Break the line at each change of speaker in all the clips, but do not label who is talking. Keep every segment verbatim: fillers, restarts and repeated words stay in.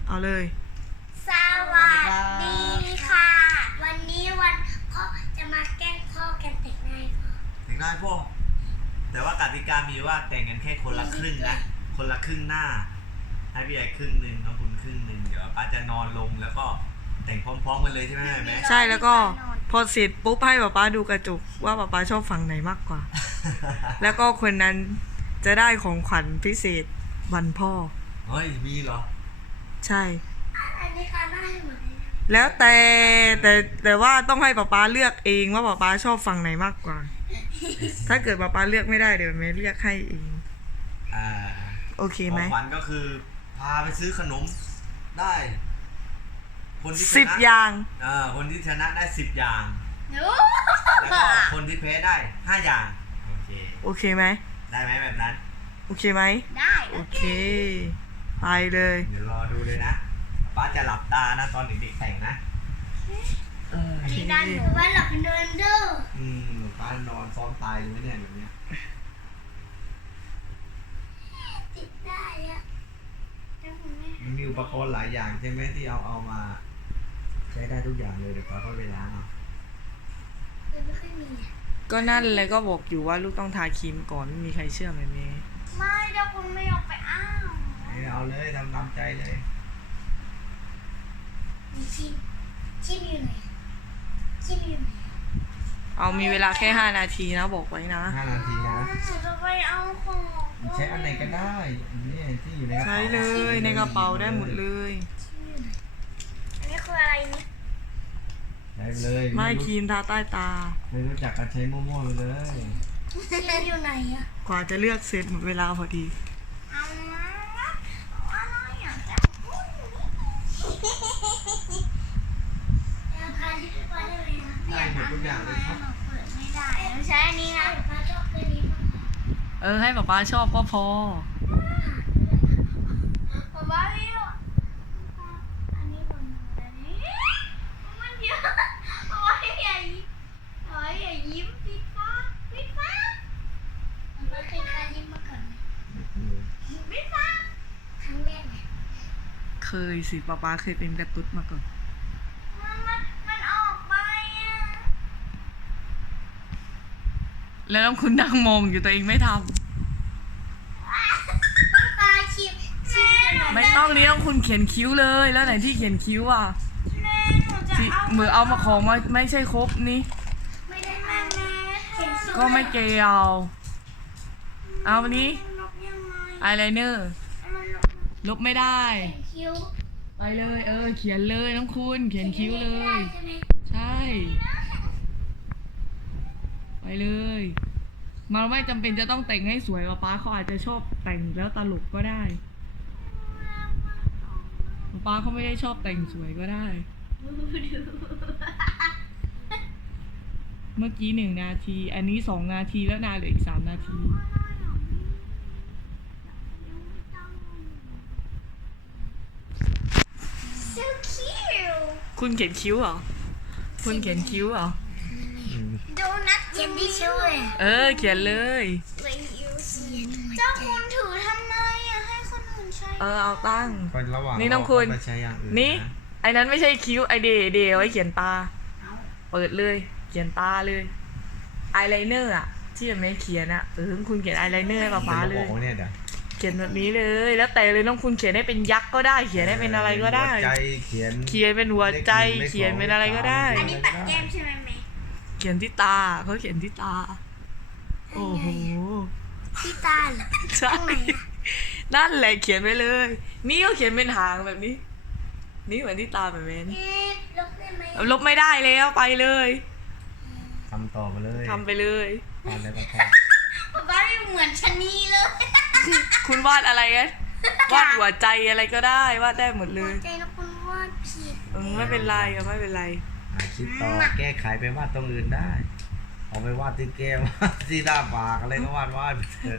เอาเลย
สวัสดีค่ะวันนี้วันพ่อจะมาแกล้งพ่อกันแต่งหน้าพ่อ
แต่งหน้าพ่อแต่ว่ากติกามีว่าแต่งกันแค่คนละครึ่งนะคนละครึ่งหน้าให้พี่ใหญ่ครึ่งหนึ่งน้องคุณครึ่งหนึ่งเดี๋ยวป้าจะนอนลงแล้วก็แต่งพร้อมๆกันเลยใช่ไหมแม่
ใช่แล้วก็พอเสร็จปุ๊บให้ป๊าป๊าดูกระจกว่าป๊าป๊าชอบฝั่งไหนมากกว่า แล้วก็คนนั้นจะได้ของขวัญพิเศษวันพ่อ
เฮ้ยมีเหรอ
ใช่
อันนี้ค่ะได้หมดเลย
แล้วแต่แต่แต่ว่าต้องให้ป๊าป๊าเลือกเองว่าป๊าป๊าชอบฝั่งไหนมากกว่า ถ้าเกิดป๊าป๊าเลือกไม่ได้เดี๋ยวแม่เลือกให้เอง
อ่า
โอเคไหม
ของขวัญก็คือพาไปซื้อขนมได้คนที่
สิบอย่าง
เออคนที่ชนะได้สิบอย่าง
แล้ว
ก็คนที่แพ้ได้ห้าอย่างโอเค
โอเคไหม
ได้ไหมแบบนั้น
โอเคไหม
ได้
โอเคไปเลย
เดี๋ยวรอดูเลยนะป้าจะหลับตานะตอนเด็กๆแต่งนะ
อันนี้ด้านหนูว่าหลับเนินเด้อ
อืมป้านอนซ้อมตายเลยไหมเนี่ยแบบเนี้ย
ติดได้อะ
มันมีอุปกรณ์หลายอย่างใช่ไหมที่เอาเอามาใช้ได้ทุกอย่างเลยเดี๋ยวป้าก็ไปล้างเอา
ไม่ค่อยมี
ก็นั่นเลยก็บอกอยู่ว่าลูกต้องทาครีมก่อนไม่มีใครเชื่อแบบนี้
ไม่เดี๋ยวคุณไม่ยอมไปอ้าว
เอาเลยทำตามใจเลย
มีชิมชิมอยู่ไหนชิมอยู่ไหน
เอามีเวลาแค่ห้านาทีนะบอกไว้นะ
ห้านาทีนะ
จะไปเอาของ
ใช้อันไหนก็ได้นี่ที่อยู่ในกระเป๋า
ใช้เลยในกระเป๋าได้หมดเลย
อันนี้คืออะไรนี่
ใช้เลย
ไม่ครีมทาใต้ตา
ไม่รู้จักการใช้มั่วๆไปเลย
ชิมอยู่ไหนอะ
กว่าจะเลือกเสร็จหมดเวลาพอดี
เอาอะไรอ่ะจะพูดเอาพาที่ไปได้ไหมนะ
ได้หมดทุกอย่างเลยครับ
เปิดไม่ได้ใช้อันนี้นะพาชอบตัวนี้
เออให้ป๊าป๊าชอบก็พอ
ป๊าป๊าไม่ชอบอันนี้บนอันนี้มันเยอะป๊าป๊าอย่ายิ้มป๊าป๊าอย่ายิ้มพี่ฟ้าพี่ฟ้าป๊าป๊าเคยทายิ้มมาก่อนไหมพี่ฟ้าครั้งแรกไหม
เคยสิป๊าป๊าเคยเป็นกระตุ้ดมาก่อน
มันมันมันออกไปอ่ะ
แล้วต้องคุณนั่งมองอยู่ตัวเองไม่ทำ
ต้องตาชิมชิม
ไม่ต้องนี้ต้องคุณเขียนคิ้วเลยแล้วไหนที่เขียนคิ้วอ่ะที่มือเอามาของมาไม่ใช่ครบนี่
ไม่ได้มาแม่
ก็ไม่เกี่ยวเอาวันนี้อายไลเนอร์ลบไม่ได้ไปเลยเออเขียนเลยน้องคุณเขียนคิ้วเลยใช่ไปเลยมันไม่จำเป็นจะต้องแต่งให้สวยป๊าป๊าเขาอาจจะชอบแต่งแล้วตลกก็ได้ป๊าป๊าเขาไม่ได้ชอบแต่งสวยก็ได้เมื่อกี้หนึ่งนาทีอันนี้สองนาทีแล้วนาเหลืออีกสามนาทีคุณเขียนคิ้วเหรอคุณเขียนคิ้วเหรอ
โดนัทเขียนที่ช่วย
เออเขียนเลย
เจ้าคุณถือทำไมอ่ะให้คนอื่นใช้
เออเอาตั้ง
นี่
น้องคุณนี่ไอ้นั้นไม่ใช่คิ้วไอเดย์เดย์ไว้เขียนตาเปิดเลยเขียนตาเลยอายไลเนอร์อ่ะที่ไม่เขียนอ่ะเออคุณเขียนอายไลเนอร์ให้ป๊าป๊าเลยเขียนแบบนี้เลยแล้วแต่เลยน้องคุณเขียนให้เป็นยักษ์ก็ได้เขียนให้เป็นอะไรก็ได้
เขียน
เขียนเป็นหัวใจเขียนเป็นอะไรก็ได้
อันนี้ปัดแก้มใช่ไหมแม่
เขียนที่ตาเขาเขียนที่ตาโอ้โห
ที่ตาเหรอ
ใช่นั่นแหละเขียนไปเลยนี่เขาเขียนเป็นหางแบบนี้นี่เหมือนที่ตาแบบนี้
ลบได้ไหม
ลบไม่ได้แล้วไปเลย
ทำต่อมาเลย
ทำไปเลย
ทำอะไรก็ท
ำป๊าป๊าไม่เหมือนชะนีเลย
คุณวาดอะไรกันวาดหัวใจอะไรก็ได้วาดได้หมดเลย
หัวใจแล้วคุณวาดผิด
เออไม่เป็นไรก็ไม่เป็นไร
คิดต่อแก้ไขไปวาดตรงอื่นได้เอาไปวาดที่แก้มที่หน้าปากอะไรก็วาดวาดไปเถอะ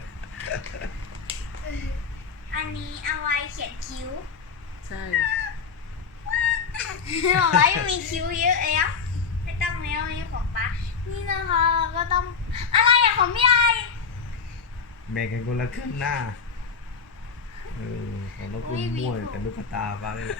อันนี้เอาไว้เขียนคิ้ว
ใช่
เอาไว้มีคิ้วเยอะเลยอ่ะไม่ต้องแล้วนี่ของป๊านี่นะคะก็ต้องอะไรอะของพี่ไอ
แบ่งกันคนละครึ่งหน้าเออของน้องคุณมั่วแต่ลูกตาป้าเลย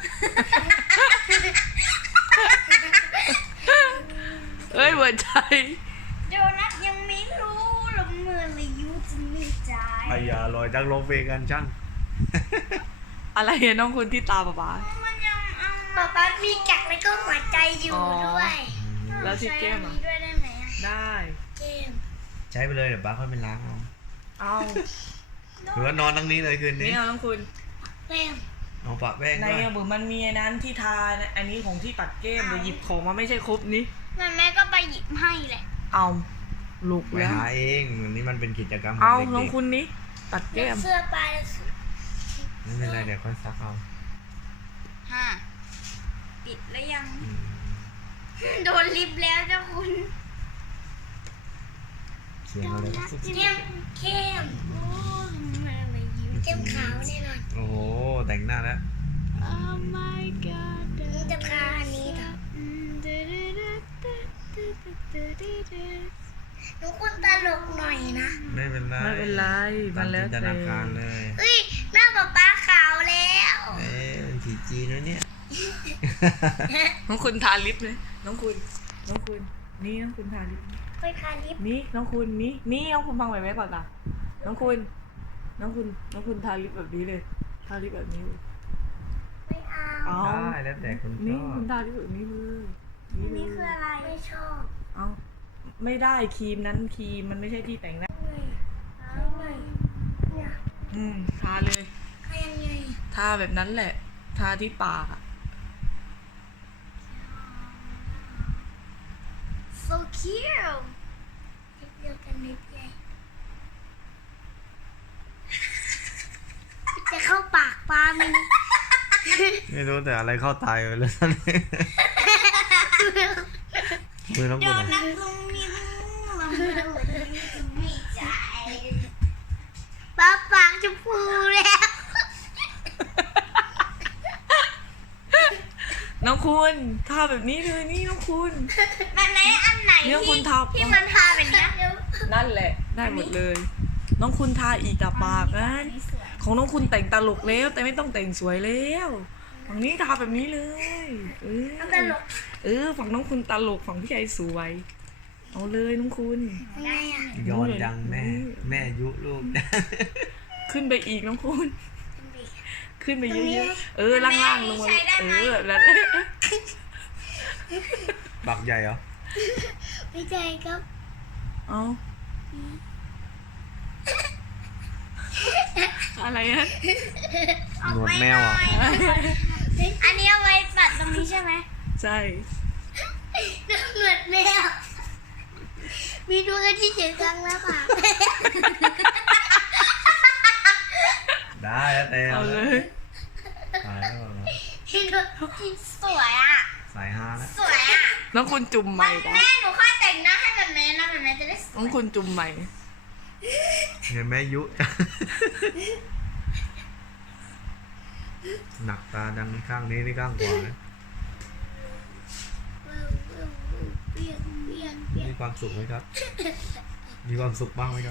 เอ้ยหัวใจ
โดนัทยังไม่รู้ละเมื่อไรยูจะไม่จ่าย
ไอ้ยาลอยจังลงเฟกันช่าง
อะไรอะน้องคุณที่ตาป๊าป๊า
มันยังเอาป๊าป๊ามีกักแล้วก็หัวใจอยู่
อ๋อ
ด้วย
แล้วที่แก้ม
ใช้อั
อะ
นนี้ด้วยได้ไหมอะ
ได้
เกม
ใช้ไปเลยเดี๋ยวป้าค่อยไปล้างเอา
เอา
หรือว่านอนทั้งนี้เลยคืน
นี่
นี้
เอาน้องคุณ
แป้ง
เอาปะแป้ง
ใน
ด้วย
อะบุ๋มมันมีอันนั้นที่ทาอันนี้ของที่ตัดเกมเดี๋ยวหยิบของมาไม่ใช่ครบนี้
มันแม่ก็ไปหยิบให้แหละ
เอาลูก
ไป
แล้ว
หาเองอันนี้มันเป็นกิจกรรมข
เอา
องเด็กๆ
น้องคุณนี้ตัดเกม
เสื้อปลายแล้วเสื้อ
ไม่เป็นไรเดี๋ยวค่อยซักเอา
ฮะปิดแล้วยัง
อืม
โดนลิฟต์แล้วเจ้าคุณ
เสียงอะไรก็
เข้มเข้มโอ้ยมาเลยยิ้มเข้มขาวแน่นอน
โอ้โหแต่งหน้าแล้ว
Oh my god นี่จะพาอันนี้เหรอทุกคนตลกหน่อยนะ
ไม่เป็นไร
ไม่เป็นไร
ตา
มั
ม
นแล้
จิ
วน
ต
แต่
นาการเลย
เฮ้ยหน้าป๊าป๊าขาวแล้ว
เอ๊ะเป็นสีจีนนะเนี่ย
น้องคุณทาลิปเลยน้องคุณน้องคุณนี่น้องคุณทาลิป
ไปทาลิป
นี่น้องคุณนี่นี่น้องคุณฟังไว้ไหมก่อนล่ะน้องคุณ น้องคุณน้องคุณทาลิปแบบนี้เลยทาลิปแบบนี้เลย
ไม่เอา
เอา
ได้แล้วแต่คุณช
นี่
อ
คุณ
บ
ทาลิปแบบนี้เลย
อัน
เล
นี้
ย
คืออะไรไม่ชอบ
เอาไม่ได้ครีมนั้นครีมมันไม่ใช่ที่แต่งหน้า
ไม่ไม่เนี่ย
อืมทาเลย
ให้ยังไง
ทาแบบนั้นแหละ ทาที่ปากอะ
so cute นิดเดียวกันนิดใหญ่จะเข้าปากปลาไหมเนี่ย
ไม่รู้แต่อะไรเข้าตายไปแล้วตอนนี้มือน้อง
โด
คุณ
นั
อะ
ทตรงนี้ลงมาไม่ใจปลาปากจะพูแล้ว
น้องคุณทาแบบนี้เลยนี่น้องคุณ
มันไหนอันไหน
เนี่ย
ที่
คุณทา
ที่มันทาแบบเนี้ย
นั่นแหละได้หมดเลย น้องคุณทาอีกกับปากนะของน้องคุณแต่งตลกแล้ว แต่ไม่ต้องแต่งสวยแล้วฝั่งนี้ทาแบบนี้เลยเออ
มันตลก
เออฝั่งน้องคุณตลกฝั่งพี่ชายสวยเอาเลยน้องคุณ
ยังไงอ่ะ
ย้อนยังแม่ แม่ยุลูก
ขึ้นไปอีกน้องคุณ ขึ้นไปเยอะๆเออล่างๆลงมาเออแบบนั้น
บักใหญ่เหรอ
ไม่ใจครับ
เอาอะไรอะ
หนวดแมวเหรอ
อันนี้เอาไว้ปัดตรงนี้ใช่ไหม
ใช่
หนวดแมวมีดวงอาทิตย์เฉียงกลางแล้วค่ะ
ได้แล้วแต่
เอาเลย
ตายแล้วเหรอ
มีดวงอาทิตย์สวยอ่ะ
สายฮาแล้ว
สวยอ่ะ
น้องคุณจุ่มใหม่ปะ
แม่หนูค่อยแต่งหน้าให้แบบนี้นะแบบนี้จะได้สวย
น้องคุณจุ่มใหม่
เห็นแม่ยุ หนักตาดังข้างนี้นี่ข้างขวานะ
เปลี่ยนเปลี่ยนเปลี่ยน
มีความสุขไหมครับ มีความสุขบ้างไหมครับ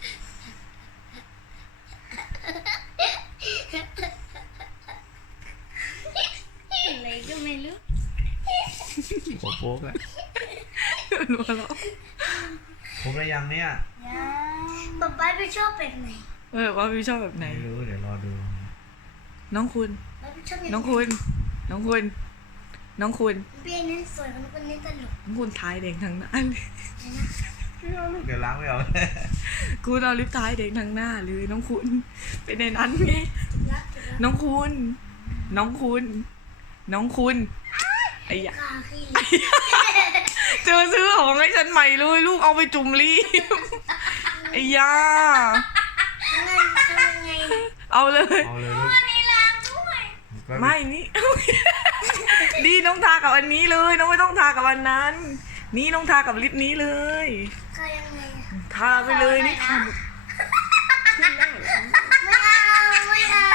อะไรก็ไม่รู้
โป๊กโป๊กแหละ
รัวแล้ว
ผมระยังเนี่ย
ป๊าป๊าไปชอบแบบไหน
เออว่าพี่ชอบแบบไหน
ไม่รู้เดี๋ยวรอดู
น้องคุณ
ป๊าไปชอบแบบ
น้องคุณ น้องคุณ น้องคุณ
เปลี่ยนนี่สวยคนคนนี้ตลก
น้องคุณทายแดงทั้งหน้าเลย
ไม่เอาลูกเดี๋ยวล้างไม่เอา
คุณเอาลิปทายแดงทั้งหน้าเลยน้องคุณ เป็นในนั้นไง
รักอยู่แล้ว
น้องคุณ น้องคุณ น้องคุณไอ้ยะ
กาขี้
เจอซื้อของให้ฉันใหม่เลยลูกเอาไปจุ่มรีบไอ้ยา
งั้นทำยังไง
เอาเลย
เอาเลยลูก
วันนี้ล้างด้วย
ก็
ไม่นี่ ดีน้องทากับอันนี้เลย น้องไม่ต้องทากับอันนั้น นี่น้องทากับลิปนี้เลย
กายังไงอะ
ทาไปเลยนี่ทาหมดขึ้นได้เหรอ
ไม่เอาไม่เอา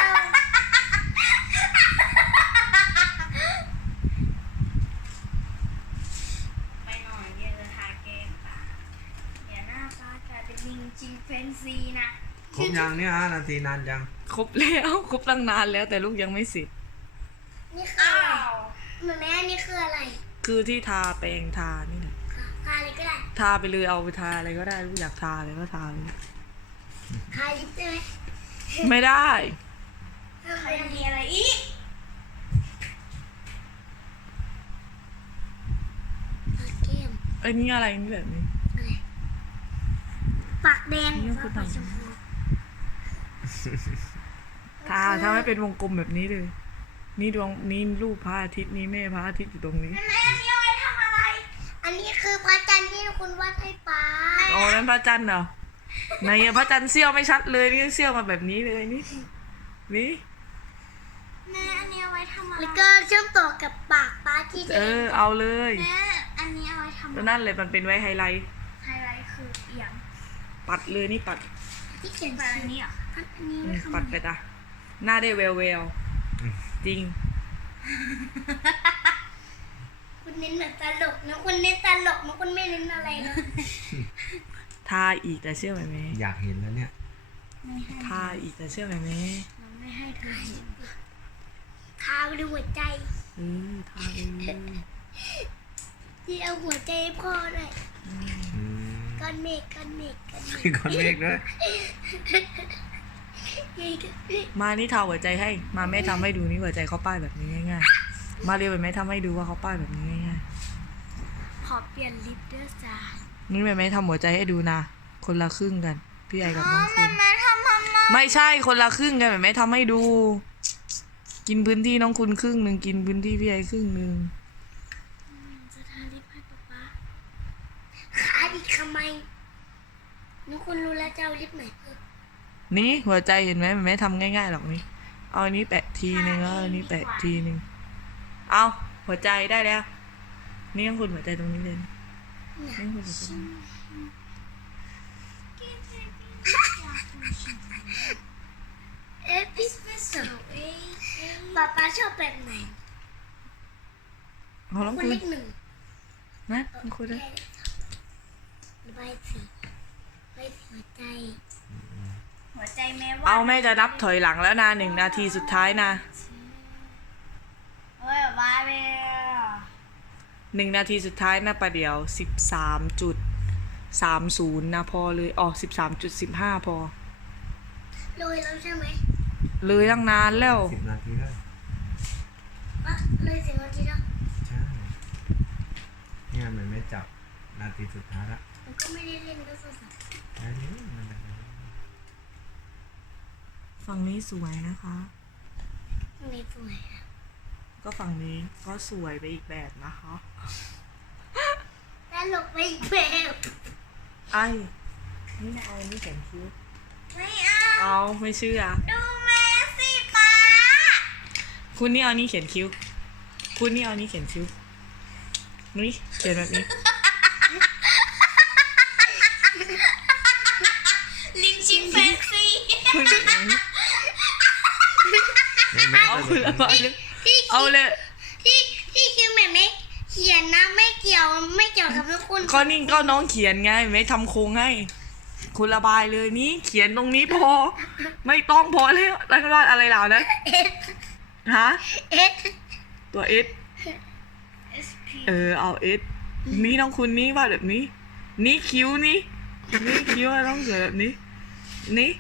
ไปหน่อยเดี๋ยวจะทาแก้มตาเดี๋ยวหน้าฟ้ากลายเป็นลิงจิงเฟนซีนะ
ครบยังเนี่ยฮะนาทีนานจัง
ค
ครบแล้วครบตั้งนานแล้วแต่ลูกยังไม่เสร็จ
นี่คืออะไรเหมือนแม่นี่คืออะไร
คือที่ทาแปรงทานี่แหละ
ค่ะทาอะไรก็ได้
ทาไปเลยเอาไปทาอะไรก็ได้ลูกอยากทาอะไรก็ทาเลย
ทาลิปได้ไหม
ไม่ได้
เขายังมีอะไรอีกทาแก้ม
ไอ้นี่อะไรนี่แบบนี้
อะไรปากแดง
นี่คือ
ปา
ทำ
กชมพู
ทาทำให้เป็นวงกลมแบบนี้เลย นี่ดวงนี่รูปพระอาทิตย์นี่แม่พระอาทิตย์อยู่ตรงนี้
แม่อันนี้เอาไว้ทำอะไร อันนี้คือพระจันทร์ที่คุณวาดให้ป้า
อ๋อนั่นพระจันทร์เหรอไหนอะพระจันทร์เสี้ยวไม่ชัดเลยนี่เสี้ยวมาแบบนี้เลยนี่นี่
แม่อันนี้เอาไว้ทำอะไรแล้วก็เชื่อมต่อกับปากป้าที่
เออเอาเลย
แม่อันนี้เอาไว้ทำ
แล้วนั่นเลยมันเป็นไว้ไฮไลท์
ไฮไลท์คือเอียง
ปัดเลยนี่ปัด
ที่เขียนอันนี้อ่ะอันนี้
อืม
ไม่ทำ
ปัดไปตาหน้าได้แววแววจริง
คุณเน้นแบบตลกนะคุณเน้นตลกนะคุณไม่เน้นอะไรนะ
ทาอีกแต่เชื่อไหมแม่
อยากเห็นแล้วเนี่ย
ไม่ให้
ทาอีกแต่เชื่อไหมแม่
เราไม่ให้เธอเห็นทาไปดูหัวใจ
เออทาไปเลย
ที่เอาหัวใจให้พ่อด้วย
อืม
อืม
ก้อนเมฆก้อนเมฆก้อนเม
มี
ฆ
ก้อนเมฆด้วย
มานี่ทาหัวใจให้ มาแม่ทำให้ดูนี่หัวใจเขาป้ายแบบนี้ง่ายๆมาเรียวไปแม่ทำให้ดูว่าเขาป้ายแบบนี้ง่าย
ขอเปลี่ยนลิปด้วยจ้า
ๆนี่แม่แม่ทำหัวใจให้ดูนะคนละครึ่งกัน พี่ไอกับน้องคุ
มั
ณ
นมาทำมามา
ไม่ใช่คนละครึ่งกันแม่แม่ทำให้ดู กินพื้นที่น้องคุณครึ่งหนึ่งกินพื้นที่พี่ไอครึ่งหนึ่ง
จะทาลิปให้ป๊าป๊าขาดิทำไมนึกคุณรู้แล้วจะเอาลิปไหนเพิ่ม
นี่หัวใจเห็นไหมแม่ทำง่ายๆหรอกนี่เอาอันนี้แปะทีนึงแล้วเอาอันนี้แปะทีนึงเอาหัวใจได้แล้ว นี่ต้องคุณหัวใจตรงนี้เลยนี่ต้องคุณหัวใจตรงนี้
เอ๊ะพี่สุป๊าป๊าชอบแบบไหน
เอาลอง
คุณ
คุณ
เลขหนึ่ง
นะลองคุณเลย
ใบสีใบสีหัวใจ หัวใจแม้ว่า
เอาแม่จะนับถอยหลังแล้วนะหนึ่งนาทีสุดท้ายนะ
เฮ้ยบ้าเลย
หนึ่งนาทีสุดท้ายนะประเดี๋ยวสิบสามจุดสามศูนย์นะพอเลยอ๋อสิบสามจุดสิบห้าพอ
โรยแล้วใช่ไหม
เลยตั้งนานแล้ว
สิบนาทีแล้ว
อ่ะเลยสิบนาทีแล้ว
ใช่ เนี่ยมันไม่จับนาทีสุดท้ายละ
ผมก็ไม่ได้เล่นก็สด
อันนี้มันเป็นอะไร
ฝั่งนี้สวยนะคะ
ๆไม่สวยอะ
ก็ฝั่งนี้ก็สวยไปอีกแบบนะคะ
แล้วหลบไปอีกแบบ
ไอ้นี่นะเอาอันนี้เขียนคิ้ว
ไม่เอา
เอาไม่เชื่อ
ดูแม่สิป๊า
คุณนี่เอานี่เขียนคิ้ว คุณนี่เอานี่เขียนคิ้วนี่เขียนแบบนี้
ลิงชิงแฟนซี
คุณ
ไม่ไม่
เอา
ก็
คุณ
เลย
ละมาเลย
ที่
เอาเลย
ที่ที่คิวแบบไม่เขียนนะไม่เกี่ยวไม่เกี่ยวกับทุกคน
ก็นี่ก็น้องเขียนไงไม่ทำโครงให้ คุณระบายเลยนี่เขียนตรงนี้พอ ไม่ต้องพอแล้วแล้วก็วาดอะไรเหล่านั้น
เอส
ฮะ
เอส
ตัวเอส
เอสพี
เออเอาเอสนี่น้องคุณนี่วาดแบบนี้ นี่คิ้วนี่นี่คิ้วต้องสวยแบบนี้ นี่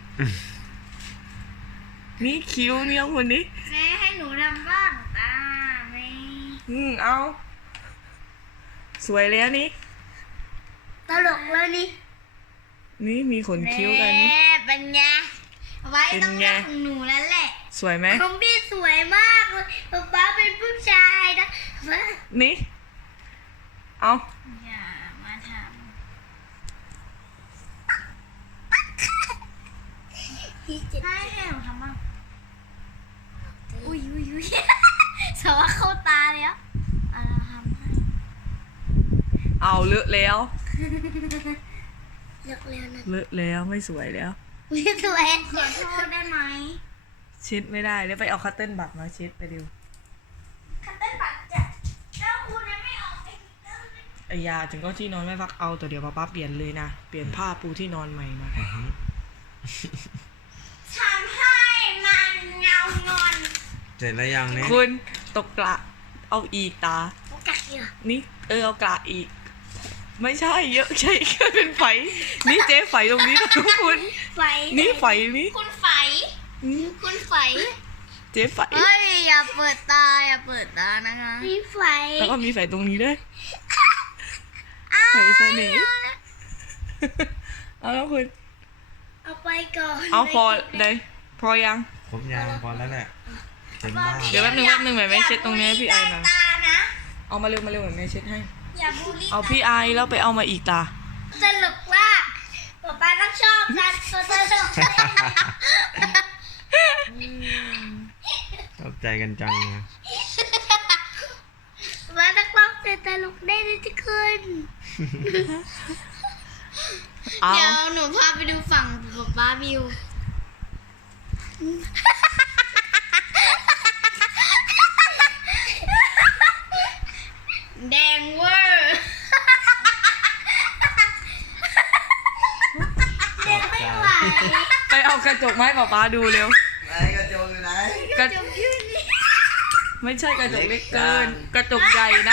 นี่คิ้วนี่น้องคุณนี่
แม่ให้หนูทำบ้างตาไม่
อืมเอาสวยแล้วนี่
ตลกแล้วนี่
นี่มีขนคิ้วกันนี่
แม่เป็นไงไว้ต้อง
เป็นไง
เรื่องของหนูแล้วแหละ
สวยไหม
ของพี่สวยมากเลยป๊าป๊าเป็นผู้ชายนะมา
นี่เอา
อย่ามาทำพี่จะให้ให้หนูทำบ้างอุ้ยอุ้ยอุ้ยสว่าเข้าตาเลยอ่ะเอาเราทำให้
เอาเลอะแล้ว
เลิกแล้วนะ
เลอะแล้วไม่สวยแล้ว
ไม่สวยขอโทษได้ไหม
เช็ดไม่ได้แล้วไปเอาคัตเติ้ลบัตรมาเช็ดไปเร็ว
คัตเติ้ลบัตรจะเจ้าคุณยังไม่ออกไปอีกแล้วเลย
ไอยาถึงก็ที่นอนไม่พักเอาแต่เดี๋ยวป้าป้าเปลี่ยนเลยนะเปลี่ยนผ้าปูที่นอนใหม่มา
อือฮึ
ทำให้ไหม
เสร็จแล้วยังเนี่ย
คุณตกกระเอาอีกตา
โอกาสเหรอ
นี่เออเอากระอีก ไม่ใช่เยอะใช่แค่เป็นไฟ นี่เจ๊ไฟตรงนี้นะทุกคน
ไฟ
นี่ไฟนี่
คุณไฟ
อืม
คุณไฟ
เจ๊ไฟ
เฮ้ยอย่าเปิดตาอย่าเปิดตานะคะมีไฟ
แล้วก็มีไฟตรงนี้ด้วยไฟเสน่ห์เอาแล้วคุณ
เอาไปก่อน
เอาพอเลยพอยัง
ครบยังพอแล้วแหละเต็มมาก
เดี๋ยวแป๊บนึงแป๊บนึงหน่อยแม่เช็ดตรงนี้ให้พี่ไอหน่อย
ตานะ
เอามาเร็วมาเร็วหน่อยแม่เช็ดให้
อย่าบูลลี่
เอาพี่ไอแล้วไปเอามาอีกตา
สรุปว่าป๊าป๊าต้องชอบกันตัวตลก
ชอบใจกันจังนะ
ป๊าต้องร้องแต่ตลกได้เลยทุกคน
เอา
เดี๋ยวหนูพาไปดูฝั่งป๊าป๊าวิว แดงเวอร์เด็กไม่ไหว
ไปเอากระจกมาให้ป๊าป๊าดูเร็ว
ไหนกระจกอยู่ไหน
กระ
จบยืนนี่
ไม่ใช่กระจกเล็กเกิน กระจกใหญ่นะ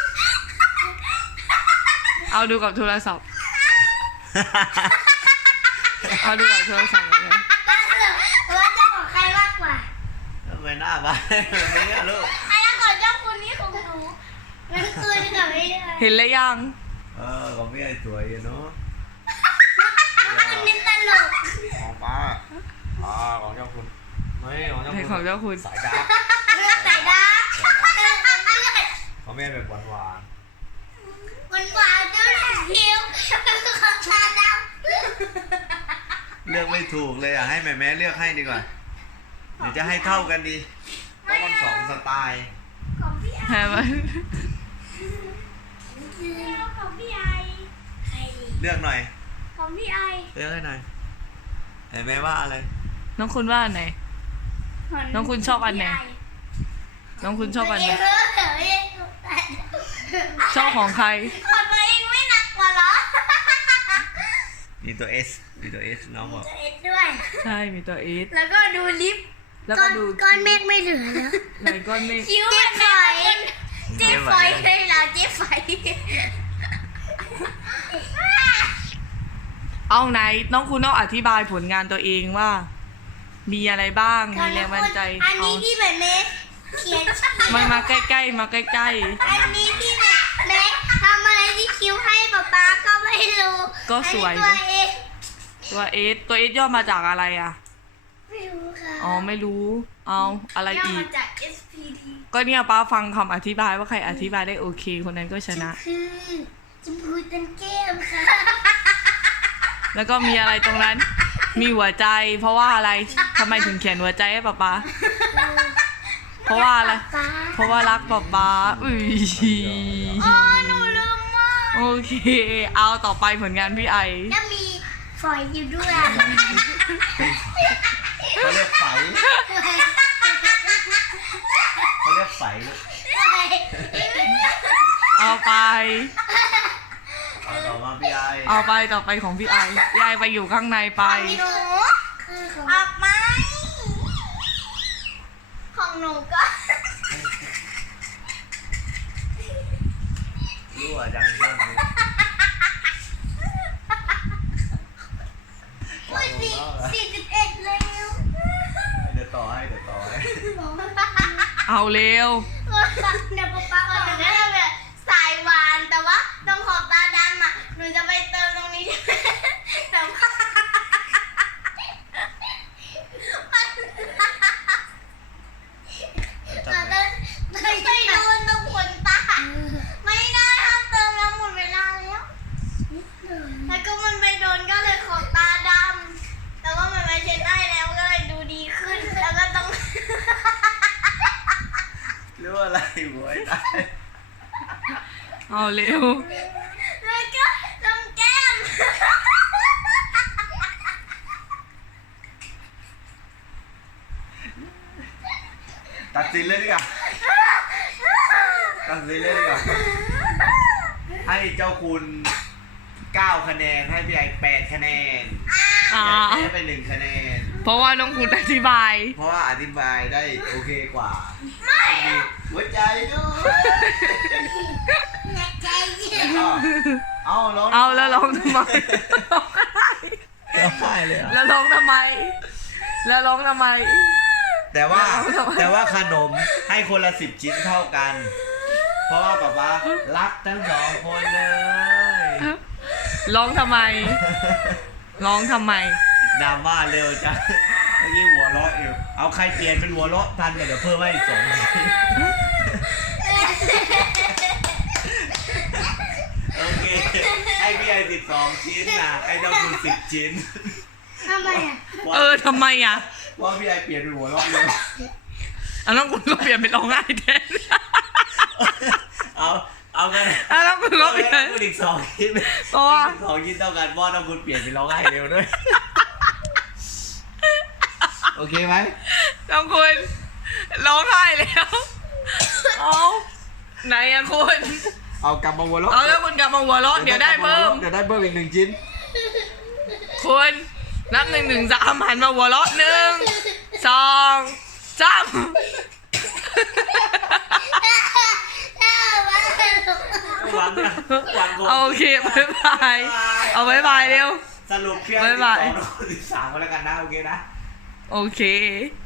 เอาดูกับโทรศัพท์ เอาดูกับโทรศัพท์เลย
ว่าว่าจะของใครมากกว่า
ทำไมหน้าบ้านแบบนี้อะลูก
ไอ้แล้วของเจ้าคุณนี่ของหนูมันคืนกับไม่ได้
เห็นแล้วยัง
เออของพี่ไอ้สวยอยู่เนาะ
มันเป็นตลก
ของป้าอ่าของเจ้าคุณไม่ของเจ้า
ให้
คุณ
ของเจ้าคุณ
สายดาร์ก
เลือดใส่ดาเลือดเลือด
ของแม่แบบหวานหวาน
มันหวานจนคิ้วของชาด
ๆเลือกไม่ถูกเลยอ่ะให้แม่แม่เลือกให้ดีกว่าเดี๋ยวจะให้เท่ากันดีเพราะมันสองสไตล์
ำของพี่ไอ
ให้มัน
ของพี่ไอใครดี
เลือกหน่อย
ของพี่ไอ
เลือกให้หน่อยเห็นไหมว่าอะไร
น้องคุณว่าอันไหน น้องคุณชอบอันไหน น้องคุณชอบอันไหน
เออเออ
ชอบของใคร
ของตัวเองไม่หนักกว่าเหรอ
มีตัว S มีตัว S น้องบอก
เอ็ดด้วย
ใช่มีตัวเอส
แล้วก็ดูลิฟต์
แล้วก็ดู
ก้อนเมฆไม่เหลือแล้ว
ไหนก้อนเมฆ
คิ้วเจ๊ฝอยเจ๊ฝอยเลยเหรอเจ๊ฝอย
เอาไหน น้องคุณต้องอธิบายผลงานตัวเองว่า มีอะไรบ้าง มีแรงบันดาลใจ
อัน
เอา
นี้ที่แบบเมฆเขียนชื่อ
มามาใกล้ๆมาใกล้
อันนี้ที่แบบเมฆทำอะไรที่คิ้วให้ป๊าป๊าก็ไม่รู้
ก็สวย
อันนี้ตัวเอง
ๆตัวเอสตัวเอสย่อมาจากอะไรอ่ะ
ไม่รู้ค่ะ
อ๋อไม่รู้ เอาอะไร
ย่อ
อี
มาก จาก เอส พี ดี
ก็เนี่ยป้าฟังคำอธิบายว่าใครอธิบายได้โอเค คนนั้นก็ชนะ
คือชมพูเต็มแก้มค่ะ
แล้วก็มีอะไรตรงนั้น มีหัวใจ เพราะว่าอะไรทำไมถึงเขียนหัวใจให้ป๊าป๊าเพราะว่าอะไร
ป๊า
เพราะว่ารักป๊าป๊าอุ้ย
อ๋อหนูลืมมาก
โอเค เอาต่อไปผลงานพี่ไอ
แล้วมีฝอยอยู่ด้วย
เขาเรียกไฝเขาเรียกไฝลูก
เอาไป
เอาต่อมาพี่ไอ
เอาไปต่อไปของพี่ไอพี่ไอไปอยู่ข้างในไป
ของหนูคือของออกไหมของหนูก็
รั่วจังจังเลย
อุ้ยสี่สี่สิบเอ็ดแล้ว
เดี๋ยวต่อให้เดี๋ยวต่อให้
เอาเร็ว
เดี๋ยวป๊าป๊าเอาหนูได้แบบสายหวานแต่ว่าตรงขอบตาดำอ่ะหนูจะไปเติมตรงนี้แต่ว่าไม่ใช่โดนตรงขนตาไม่ได้ห้ามเติมแล้วหมดเวลาแล้วแล้วก็มันไปโดนก็เลยขอบตาดำแต่ว่ามันไปเช็ดได้แล้วก็เลยดูดีขึ้นแล้วก็ต้อง
รั่วอะไรหัวไอ้ตาย
เอาเร็ว
แล้วก็ตรงแก้ม
ตัดสินเลยดีกว่าตัดสินเลยดีกว่าให้เจ้าคุณเก้าคะแนนให้พี่ไอแปดคะแนน
อ่า
แพ้ไปหนึ่งคะแนน
เพราะว่าน้องคุณอธิบาย
เพราะว่าอธิบายได้โอเคกว่ามีหัวใจด้วย
ใจเย็
แล้ว
น
ก็เอาร้อง
เอาแล้วร้องทำไม
ร้องไห้เลยเหรอ
แล้วร้องทำไม แล้วร้องทำไม
แต่ว่า
แล้วทำไม
แต่ว่าขนมให้คนละสิบชิ้นเท่ากัน เพราะว่าป๊าป๊ารักทั้งสองคนเลย
ร้องทำไม ร้องทำไม
ดราม่าเร็วจังเมื่อกี้หัวเราะอยู่เอาใครเปลี่ยนเป็นหัวเราะทันเดี๋ยวเพิ่มให้อีกสองชิ้นโอเคให้พี่ไอสิบสองชิ้นนะให้เจ้าคุณสิบชิ้น
ทำไมอ่ะ
เออทำไมอ่ะ
ว่าพี่ไอเปลี่ยนเป็นหัวเราะเลย
เอาน้องคุณก็เปลี่ยนเป็นร้องไห้แทน
เอาเอากัน
เอาน้องคุณก็เปลี่ยน
ให้คุณอีกสองชิ้น
เพราะว่า
อีกสองชิ้นเท่ากันเพราะน้องคุณเปลี่ยนเป็นร้องไห้เร็วด้วยโอเคไหม
น้องคุณร้องไห้แล้วเอาไหนอะคุณ
เอากลับมาหัวเราะ
เอาแล้วคุณกลับมาหัวเราะเดี๋ยวได้เพิ่ม
เดี๋ยวได้เพิ่มอีกหนึ่งชิ้น
คุณนับหนึ่งหนึ่งสามหันมาหัวเราะหนึ่งสองสาม
หวังนะหวังก่อน
เอาโอเคบายบายเอาบายบายเร็ว
สรุปเครื่อง
บ๊าย
สิบบ
าย
สองสิบสามก็แล้วกันนะโอเคนะ
โอเค